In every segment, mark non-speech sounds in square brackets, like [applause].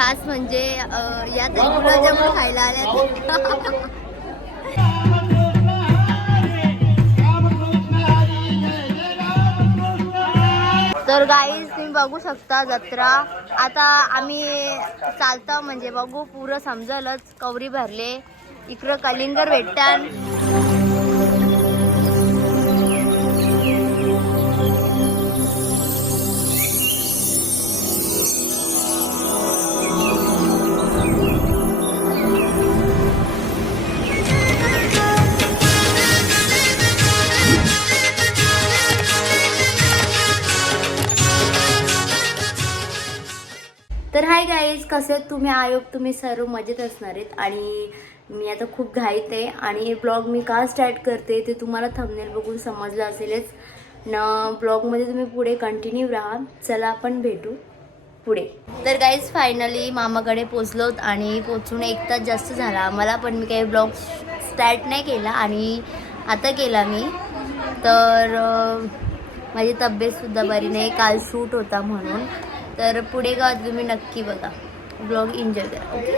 खास म्हणजे या ताई गुलाबजामुन खायला आल्या तर गाईज तुम्ही बघू शकता जत्रा. आता आम्ही चालतं म्हणजे बघू पुरं समजलच. कवरी भरले. इकडं कलिंगर भेटतात. तर हाय गाईज कसे आहेत तुम्ही? आयोग तुम्ही सर्व मजेत असणार आहेत. आणि मी आता खूप घाईत आहे. आणि हे ब्लॉग मी का स्टार्ट करते ते तुम्हाला थंबनेल बघून समजलं असेलच. न ब्लॉगमध्ये तुम्ही पुढे कंटिन्यू राहा. चला आपण भेटू पुढे. तर गाईज फायनली मामाकडे पोचलोत आणि पोचून एक तास जास्त झाला. मला पण मी काही ब्लॉग स्टार्ट नाही केला आणि आता केला मी. तर माझी तब्येतसुद्धा बरी नाही. काल शूट होता म्हणून. तर पुढे का तुम्ही नक्की बघा. ब्लॉग एन्जॉय करा. ओके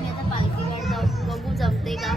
मी आता पालखीवर बघू जमते का?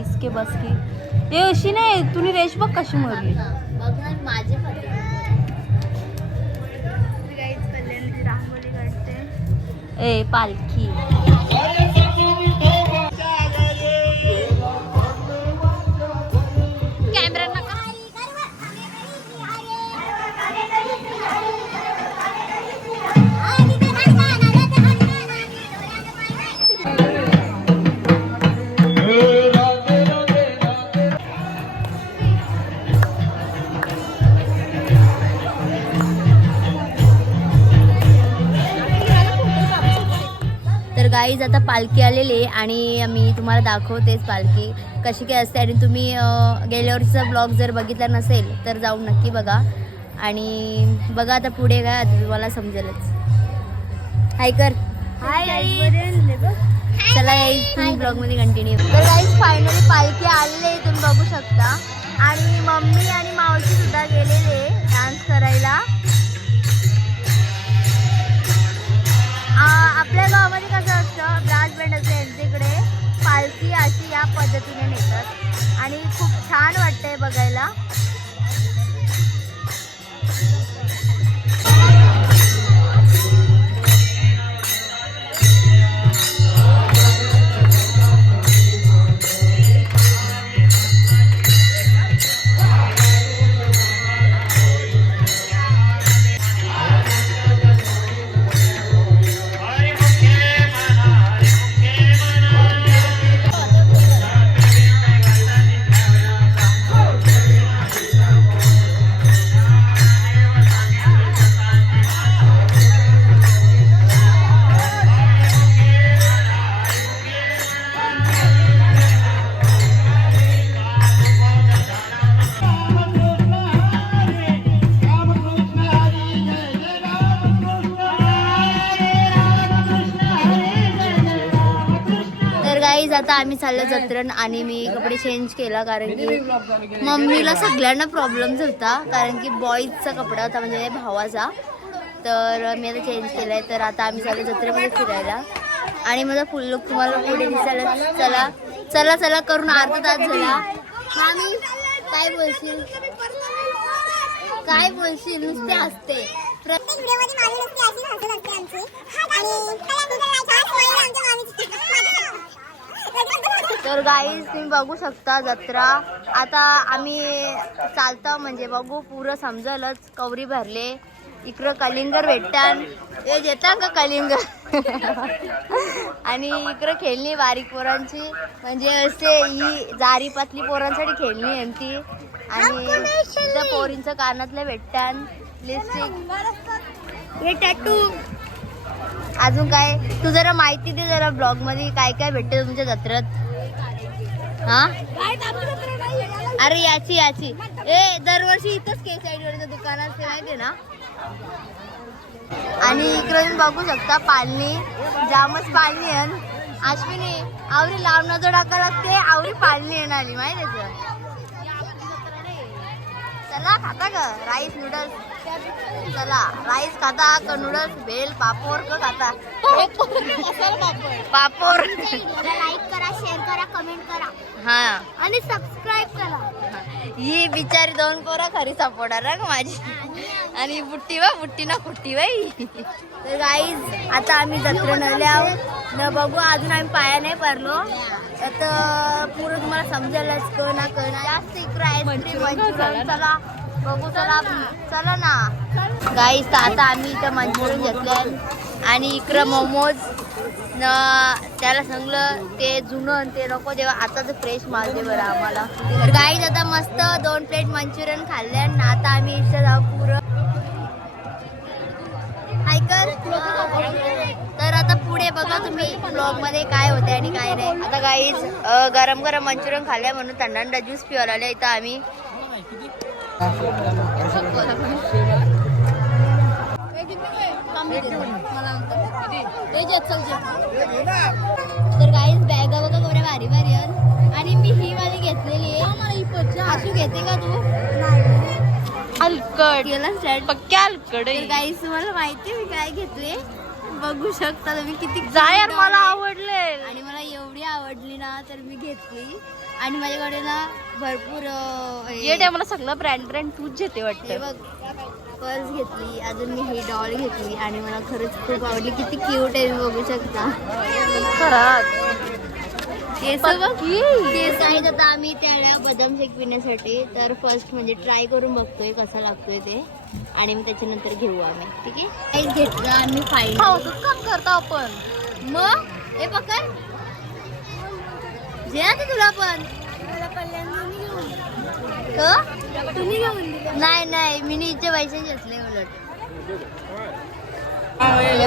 इसके बस की. हे अशी नाही. तुम्ही रेश बघ कशी मरली. बघ ना माझे ए पालखी. आता पालखी आलेली आहे आणि मी तुम्हाला दाखवतेच पालखी कशी काय असते. आणि तुम्ही गेल्या वर्षीचा ब्लॉग जर बघितला नसेल तर जाऊन नक्की बघा. आणि बघा आता पुढे काय आता तुम्हाला समजेलच. हाय कर. चला गाईज तुम्ही ब्लॉगमध्ये कंटिन्यू तर गाईज फायनली पालखी आलेली आहे तुम्ही बघू शकता. आणि मम्मी आणि मावशी सुद्धा गेलेले डान्स करायला. आपल्या गावामध्ये कसं असतं ब्रास बँड असते यांच्याकडे पालखी अशी या पद्धतीने नेतात. आणि खूप छान वाटतंय बघायला. आता आम्ही चाललो जत्रण आणि मी कपडे चेंज केला कारण की मम्मीला सगळ्यांना प्रॉब्लेम्स होता कारण की बॉईजचा कपडा होता म्हणजे भावाचा. तर मी आता चेंज केलाय. तर आता आम्ही चाललो जत्रेमध्ये फिरायला. आणि माझा फुल लुक तुम्हाला पुढे दिसायला चला चला चला करून अर्धा तास झाला. मामी काय बोलशील? काय बोलशील? नुसते असते प्रत्येक तर गाईज तुम्ही बघू शकता जत्रा. आता आम्ही चालता म्हणजे बघू पुरं समजलंच. कवरी भरले. इकडं कलिंगर भेटतान हे देता का कलिंगर? [laughs] आणि इकडं खेळणी बारीक पोरांची. म्हणजे असे ही जारी पातली पोरांसाठी खेळणी आहे ती आणि त्या पोरींचं कानातलं भेटतान लिपस्टिक हे टॅटू अजून काय? तू जरा माहिती दे जरा ब्लॉगमध्ये काय काय भेटते तुमच्या जत्रेत. हा? अरे याची याची. ए दरवर्षी इथंच केस साईडवरचं दुकानात ते माहिती ना. आणि इकडे तुम्ही बघू शकता पालणी जामच पालणी आहे. अश्विनी आवरी लांब नजर टाका लागते. आवरी पालणी येणार आली माहिती चला खाता का राईस नूडल्स चला राईस खाता का नूडल्स भेल पापड का खाता. पापड. लाईक करा शेअर करा कमेंट करा. हा. आणि सबस्क्राईब करा. ही बिचारी दोन पोरं खरी सपोर्टर का माझी. आणि बुट्टी वा बुट्टी ना फुट्टी बाई. तर गाईज आता आम्ही जत्रा नले आहोत. न बघू अजून आम्ही पाया नाही पडलो. तर पुरं तुम्हाला समजेलच क ना क ना. जास्त इकडं आईस्क्रीम चला. बघू चला चला ना. गाईज तर आता आम्ही इथं मंचुरियन घेतलं आणि इकडं मोमोज. न त्याला सांगलं ते जुनं आणि ते नको तेव्हा आताच फ्रेश माल दे बरं आम्हाला. तर गाईज आता मस्त दोन प्लेट मंचुरियन खाल्ले आणि आता आम्ही इथं जाऊ पुरं. ऐकर तर आता पुढे बघा तुम्ही ब्लॉगमध्ये काय होते आणि काय नाही. आता गाईज गरम गरम मंचुरियन खाल्ले म्हणून थंड थंड ज्यूस पिवायला आले इथं आम्ही. तर गाईज बॅगा बघा केवढ्या भारी भारी आहेत. आणि मी ही वाली घेतलेली आहे. आशू घेते का तू? स्टार्ट पक्क्या हलकड तर गाईज तुम्हाला माहिती मी काय घेतोय बघू शकता तुम्ही किती जा यार cute मला. आवडले आणि मला एवढी आवडली ना तर मी घेतली. आणि माझ्याकडे ना भरपूर हे- ये मला सगळं ब्रँड ब्रँड तूच घेते हे वाटतं बघ. पर्स घेतली अजून मी ही डॉल घेतली आणि मला खरंच खूप आवडली. किती क्यूट आहे मी बघू शकता. केस बघ केस आहेत आता आम्ही त्या बदाम शेक पिण्यासाठी तर फर्स्ट म्हणजे ट्राय करून बघतोय कसा लागतोय ते. आणि मग त्याच्यानंतर घेऊ आम्ही ठीक आहे? एक घेतलं आम्ही फाईन खाऊचंच काम करतो आपण. मग? हे पकड. जे ना ते तुला पण क? नाही नाही मी इथे पैसे घेतले उलट.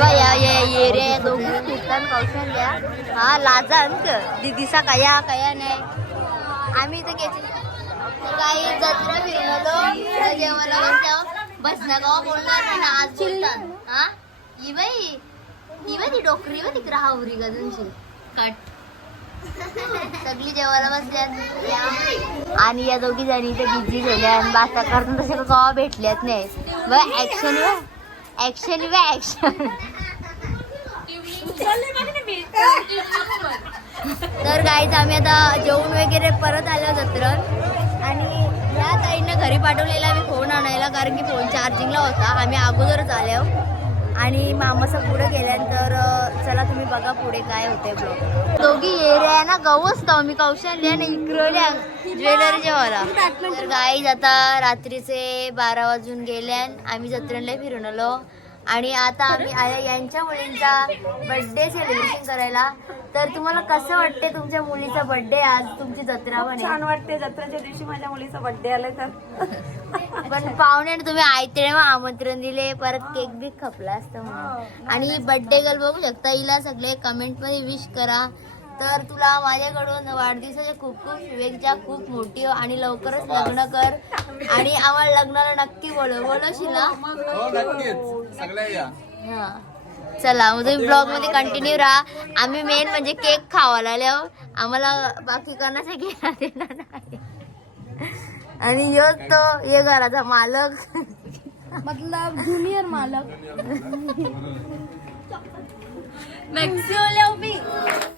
बा या ये ये रे दोघी कीर्तन कौशल्य हा लाजा अंक दिदीसा कया कया नाही. आम्ही इथे तर काही जत्रा फिरून आलो जेवायला म्हणतो बस ना गावा बोलणार ना आज बोलतात. हा? ही बाई ही बाई ती डोकरी बा तिकडे हावरी का तुमची कट. सगळी जेवायला बसल्यात आणि या दोघी जणी इथे बिझी झाल्या आणि बाता करता तसे गावा भेटल्यात नाही. व ऍक्शन व ऍक्शन व ऍक्शन तर गाईच आम्ही आता जेवण वगैरे परत आलो जत्रण आणि या ताईंना घरी पाठवलेला आम्ही फोन आणायला कारण की फोन चार्जिंगला होता. आम्ही अगोदरच आल्यावर आणि मामाचं पुढे गेल्यानंतर चला तुम्ही बघा पुढे काय होते ब्लॉग दोघी एरिया ना गवच तो मी कौशल्य आणि इकडल्या ज्वेलरी वाला गाई जाता रात्रीचे बारा वाजून गेल्यान आम्ही जत्रेला फिरून आलो. आणि आता आम्ही आया यांच्या मुलींचा बर्थडे सेलिब्रेशन करायला. तर तुम्हाला कसं वाटते तुमच्या मुलीचा बर्थडे आज? तुमची जत्रा म्हणे. छान वाटते जत्रेच्या दिवशी माझ्या मुलीचा बर्थडे आलाय तर. [laughs] पण पाहुण्याने तुम्ही आयते आमंत्रण दिले. परत केक बी खपला असतं म्हणून. आणि बर्थडे गर्ल बघू शकता. हिला सगळे कमेंटमध्ये विश करा. तर तुला माझ्याकडून वाढदिवसाच्या खूप खूप शुभेच्छा खूप मोठी हो आणि लवकरच लग्न कर. आणि आम्हाला लग्नाला नक्की बोलव. बोलवशील ना हो या. हा. चला मग तुम्ही ब्लॉगमध्ये कंटिन्यू राहा. आम्ही मेन म्हणजे केक खावायला आलो आम्हाला बाकी करण्याचं घेणार देणार नाही. आणि ह्यो तो ये घराचा मालक. मतलब ज्युनियर मालक. [laughs]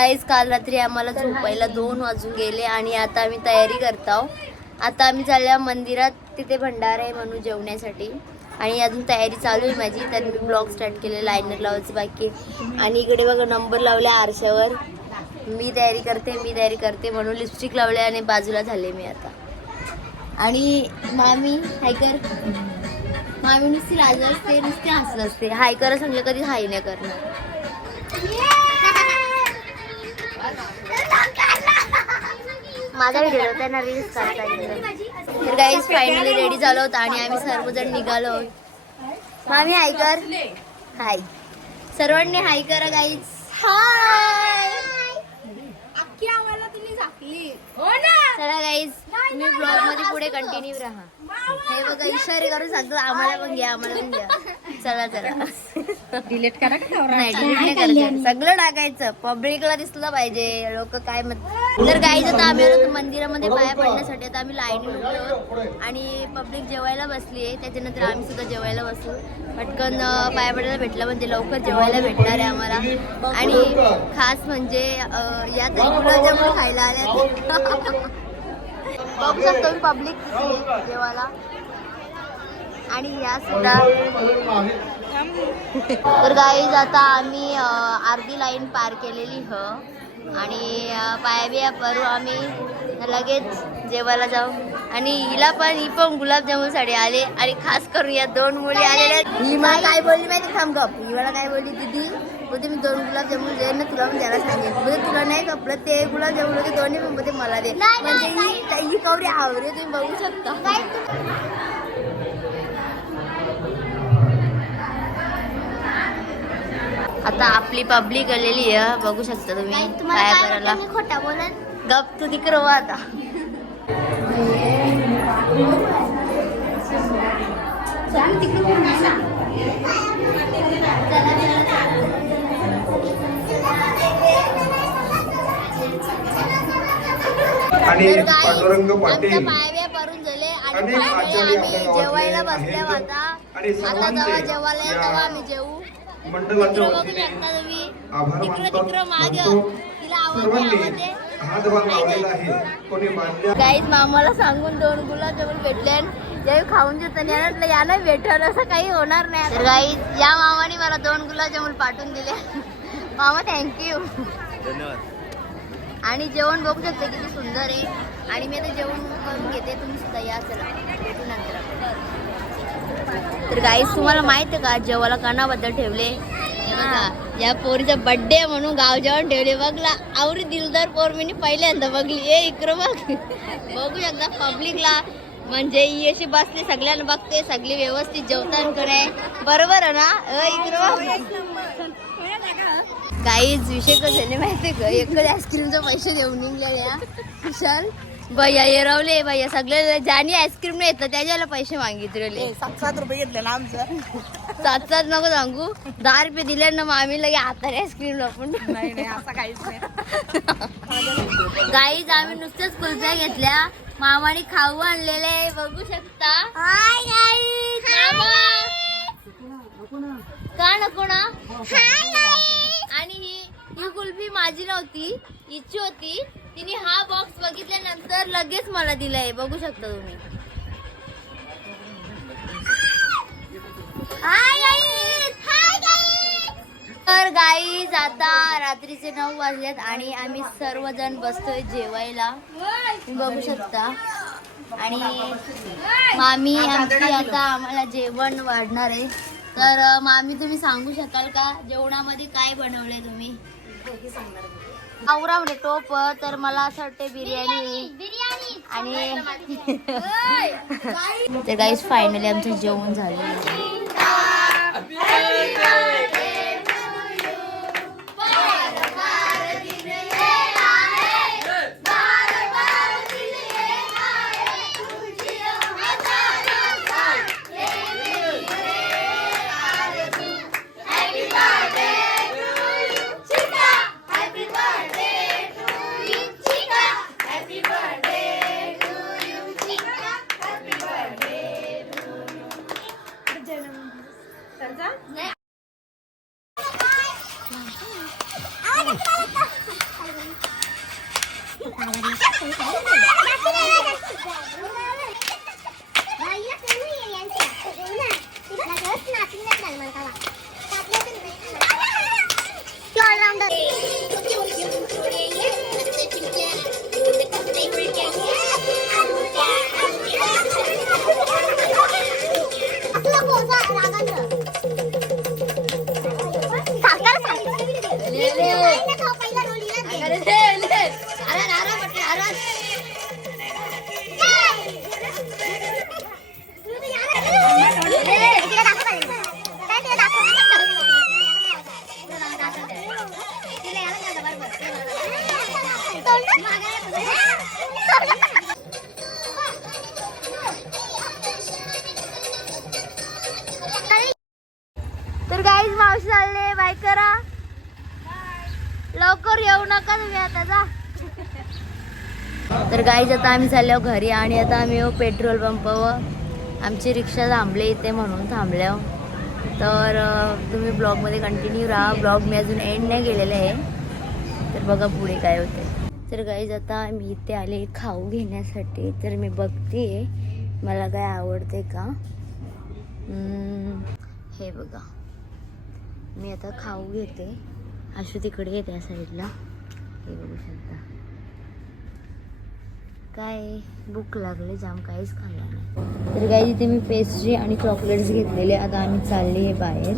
Guys काल रात्री आम्हाला झोपायला दोन वाजून गेले आणि आता आम्ही तयारी करतो आता आम्ही चालल्या मंदिरात तिथे भंडार आहे म्हणून जेवण्यासाठी. आणि अजून तयारी चालू आहे माझी तर मी ब्लॉग स्टार्ट केले लायनर लावायचं बाकी आणि इकडे बघा नंबर लावला आरशावर. मी तयारी करते मी तयारी करते म्हणून लिपस्टिक लावले आणि बाजूला झाले मी आता. आणि मामी हायकर मामी नुसती लाज असते नुसती हसत असते. हायकर समजा कधी हाय नाही करणार. माझा व्हिडिओ त्यांना रील्स काढता येईल. तर गाईज फायनली रेडी झालो होतो आणि आम्ही सर्वजण निघालो. मामी हाय कर. हाय सर्वांनी हाय करा गाईज हाय चला गाईज तुम्ही ब्लॉगमध्ये पुढे कंटिन्यू राहा. हे बघा इशारे करून सांगतो आम्हाला पण घ्या आम्हाला पण घ्या. चला चला. डिलीट करा नाही delete नाही करायचं सगळं टाकायचं. पब्लिकला दिसलं पाहिजे. लोक काय मत तर गाईज आता आम्ही आलो मंदिरामध्ये पाया पडण्यासाठी. आता आम्ही लाईन आणि पब्लिक जेवायला बसली आहे त्याच्यानंतर आम्ही सुद्धा जेवायला बसू. पटकन पाया पडायला भेटला म्हणजे लवकर जेवायला भेटणार आहे आम्हाला. आणि खास म्हणजे या तरी गुलाबजामुन खायला आल्या [laughs] बघू शकतो मी पब्लिक जेवायला आणि या सुद्धा. तर गाईज आता आम्ही अर्धी लाईन पार केलेली ह. आणि पायाबिया पाया बिया आम्ही. लगेच जेवायला जाऊ. आणि हिला पण ही पण गुलाबजामुनसाठी आले. आणि खास करून या दोन मुली आलेल्या ही मला काय बोलली माहिती थांब गप. ही मला काय बोलली दिदी? बोलते मी दोन गुलाबजामुन देईन ना तुला पण द्यायला सांगेन. बोलते तुला नाही कपडं ते गुलाबजामुन होते दोन्ही पण बोलते मला दे. म्हणजे ही ही कवरी आवरे तुम्ही बघू शकता. आता आपली पब्लिक आलेली आहे बघू शकता तुम्ही. काय करायला? खोटा बोलत? गप तू तिकडे आता. [laughs] आणि पांडुरंग आमच्या पाटील. पायव्या भरून झाले आणि जेवायला बसल्या. आता. जेव्हा जेवायला तेव्हा आम्ही जेवू. मंडळाच्या वतीने आभार मानतो सर्वांनी लावलेला आहे. कोणी बांधल्या? गाईज मामाला सांगून दोन गुलाबजामुन भेटले ज्यावेळी खाऊन जेवतो यानं यानं भेटलं असं काही होणार नाही तर गाईज या मामाने मला दोन गुलाबजामुन पाठवून दिले. मामा थँक्यू आणि जेवण बघू शकता किती सुंदर आहे. आणि मी आता जेवण करून घेते तुम्ही सुद्धा या चला. नंतर. तर गाईज तुम्हाला माहीत आहे का जेवायला कानाबद्दल ठेवले? हे या पोरीचा बर्थडे म्हणून गाव जेवण ठेवले. बघला आवरी दिलदार पोर मी पहिल्यांदा बघली. ए इकडं बघ. बघू शकता पब्लिकला म्हणजे ही अशी बसली सगळ्यांना बघते सगळी व्यवस्थित जेवताना करे. बरोबर आहे ना? इकडं काहीच विषय कसं आहे माहितीये का? एकच आईस्क्रीमचे पैसे देऊन निघले या कुशाल भैया येरवले भैया सगळे ज्यानी आईस्क्रीम नाही येत त्याच्याला पैसे मागितले सात सात रुपये घेतले ना आमचं. सात सात नको सांगू. दहा रुपये दिले ना मामी लगे आता आईस्क्रीम आपण नाही नाही असं काहीच नाही. गाईज आम्ही नुसत्याच कुल्फ्या घेतल्या. मामाने खाऊ आणलेले बघू शकता. हाय गाईज का नको ना? आणि ही ही कुल्फी माझी नव्हती हिची होती. तिने हा बॉक्स बघितल्यानंतर लगेच मला दिलाय. बघू शकता तुम्ही. तर गाईज आता रात्रीचे नऊ वाजलेत आणि आम्ही सर्वजण बसतोय जेवायला. बघू शकता. आणि मामी आमची आता आम्हाला जेवण वाढणार आहे. तर मामी तुम्ही सांगू शकाल का जेवणामध्ये काय बनवले तुम्ही? आवरा म्हणजे टोप तर मला असं वाटतं बिर्याणी. आणि [laughs] तर गाईज फायनली आमचं जेवण झालेलं गाईज आता आम्ही चाललो घरी आणि आता आम्ही येऊ पेट्रोल पंपावर आमची रिक्षा थांबली इथे म्हणून थांबल्या तर तुम्ही ब्लॉगमध्ये कंटिन्यू राहा. ब्लॉग मी अजून एंड नाही गेलेलं आहे. तर बघा पुढे काय होते तर गाईज आता मी इथे आले खाऊ घेण्यासाठी. तर मी बघते मला काय आवडते का? हे बघा. मी आता खाऊ घेते. आशू तिकडे येते या साईडला हे बघू शकता. काय भूक लागली जाम काहीच खाल्लं नाही. तर काही तिथे मी पेस्ट्री आणि चॉकलेट्स घेतलेले. आता आम्ही चालले आहे बाहेर.